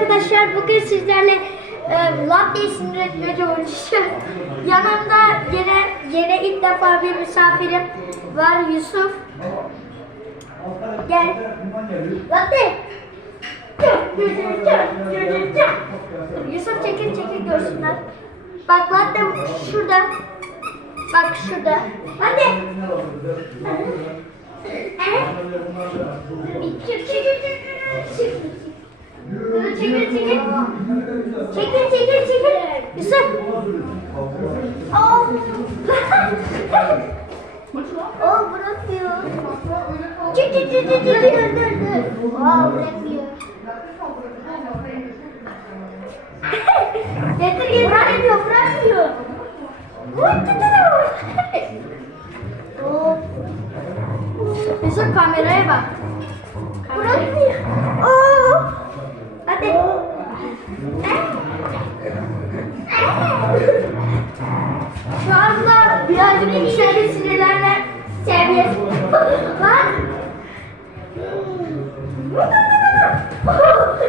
arkadaşlar. Bugün sizlerle e, latte sindiretmece oynayacağız. Yanımda yine yine ilk defa bir misafirim var Yusuf. Gel. Latte. Yusuf çekil çekil görsünler. Bak latte şurada. Bak şurada. Hadi. Çekil çekil çekil. Çekil çekil. Çekil çekil çekil. Yusuf. Oh. oh bırakıyor. Çek çek çek çek çek. Dur dur dur. Wow bırakıyor. getir getir. Bırakmıyor bırakmıyor. Oh. Yusuf kameraya bak. Bırakmıyor. Oo. Şu anda birazcık yükseldi sinirlerle serbest. Lan.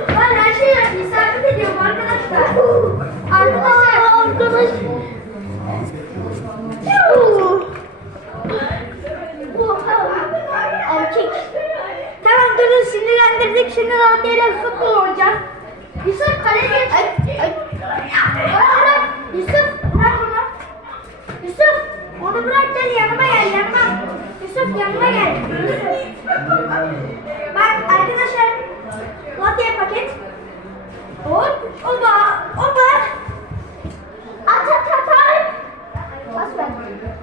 Ben her şeyi isabet ediyorum arkadaşlar. Arkadaşlar. Arkadaş. Şimdi Radyo'yla futbol oynayacağız. Yusuf kale geç. Ay, ay. Bırak, Yusuf bırak onu. Yusuf onu bırak gel yanıma gel yanıma. Yusuf yanıma gel. Bak arkadaşlar. Radyo paket. Hop. Oba. Oba. At at at at. Bas ver.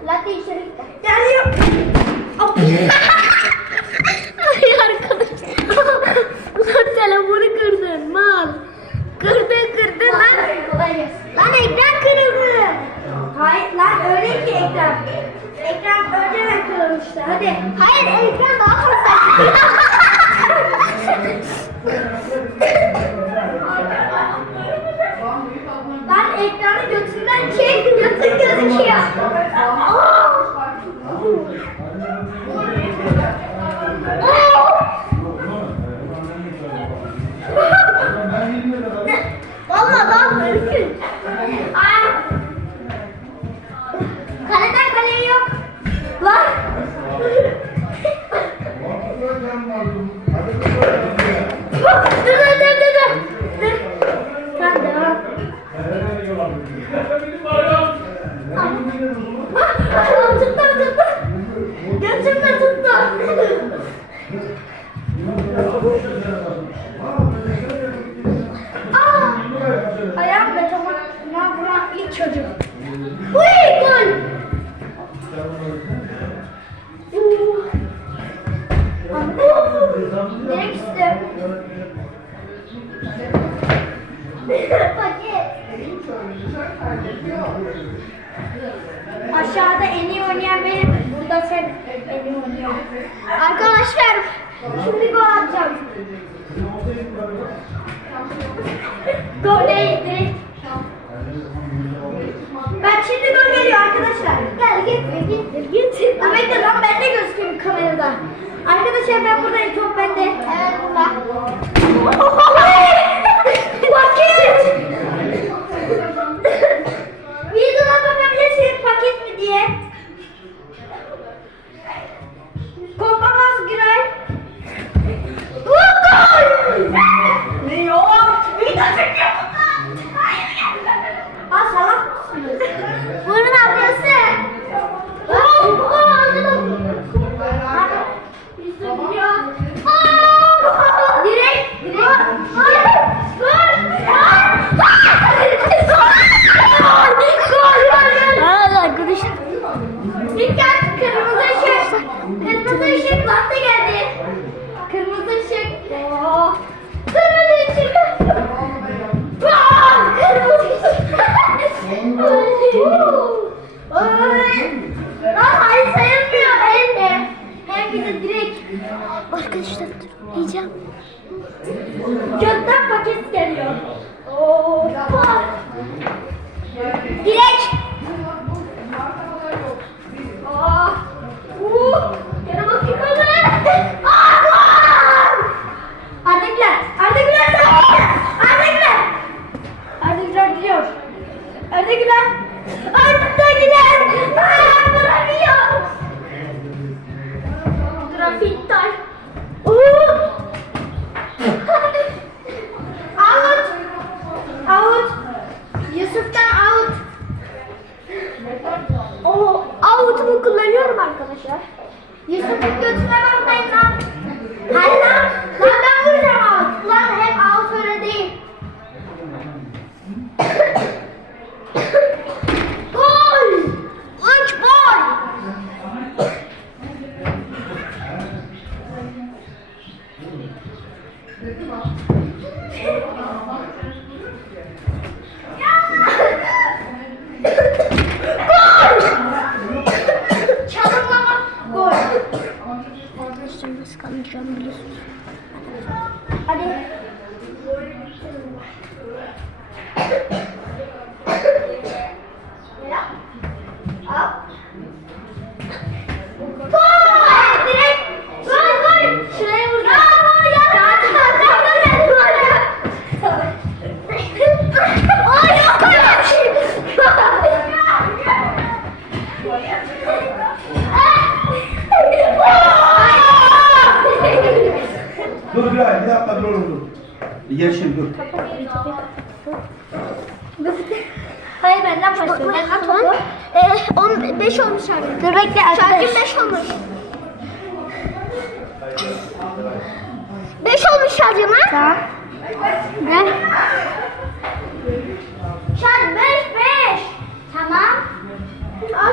Latte içeri gitti. Geliyor. Hop. Vallahi daha mümkün. Ayağım betona vuran ilk çocuk. Uy gol! Paket. Aşağıda en iyi oynayan benim. Burada sen en iyi oynuyorsun. Arkadaşlar şimdi gol atacağım. Gol değil direkt. Bak şimdi gol geliyor arkadaşlar. Gel getir getir getir. Dur bekle lan ben de gözüküyorum kamerada. Arkadaşlar ben buradayım top bende. Evet burada. Kırmızı ışık bastı geldi. Kırmızı ışık. Oh. Kırmızı ışık. Bam! Kırmızı ışık. Lan hayır sayılmıyor hem de. Hem bir de direkt. Arkadaşlar yiyeceğim. Gökten paket geliyor. Oh, Oo. Direkt. もやらなきゃいけない。Topu. Ee, 15 olmuş şarkı. Dur bekle Şarkı 5 olmuş. 5 olmuş şarkım ha? Tamam. Ne? Şarkı 5 5. Tamam. Al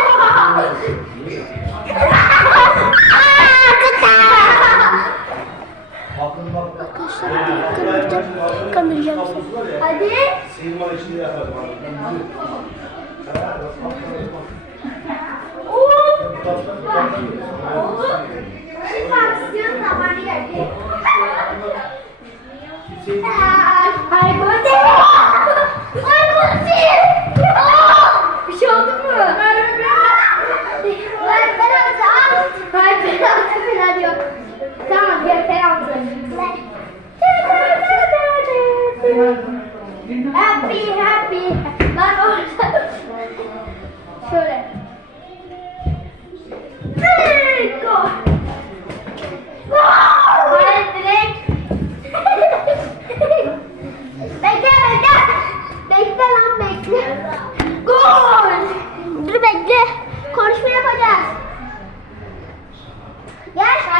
seni. Hadi. Sıyırma işini yaparım. Aksiyon zamanı geldi.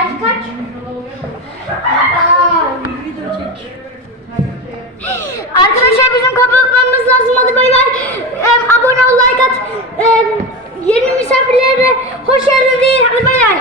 Saat kaç? Arkadaşlar bizim kapatmamız lazım. Hadi bay bay. Ee, abone ol, like at. Ee, yeni misafirlere hoş geldin deyin. Hadi bay bay.